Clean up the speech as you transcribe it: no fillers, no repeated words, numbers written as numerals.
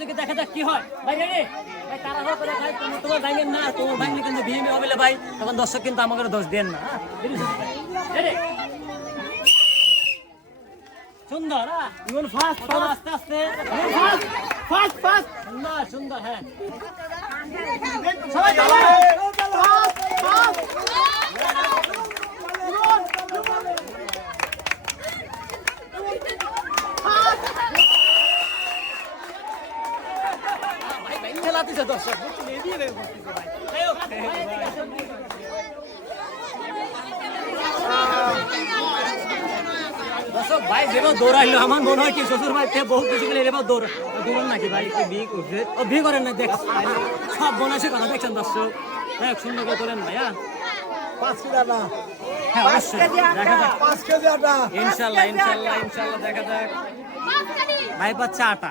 প্রতিযোগী দেখা যাক কি হয় ভাই রেডি ভাই তাড়াহুড়ো করে ভাই তোমার ভাঙেন না তোমার ভাঙলে কিন্তু বিএমএ হবে ভাই তখন দর্শক কিন্তু আমাকে দোষ দেন না রেডি সুন্দর ইভেন ফাস্ট আস্তে আস্তে ফাস্ট ফাস্ট সুন্দর সুন্দর হ্যাঁ সবাই চলো খেলাতেছে দর্শক দর্শক ভাই যেভাবে দৌড়াইলো আমার মনে হয় কি শ্বশুর ভাই বহু কিছু গেলে এবার দৌড়ান নাকি ভাই বিয়ে করছে ও বিয়ে করেন না দেখ সব বোনাসে কথা দেখছেন দর্শক হ্যাঁ সুন্দর করে তোলেন ভাইয়া 5 কেজি আটা হ্যাঁ অবশ্যই দেখা যাক 5 কেজি আটা ইনশাল্লাহ ইনশাল্লাহ ইনশাল্লাহ দেখা যাক ভাই পাচ্ছে আটা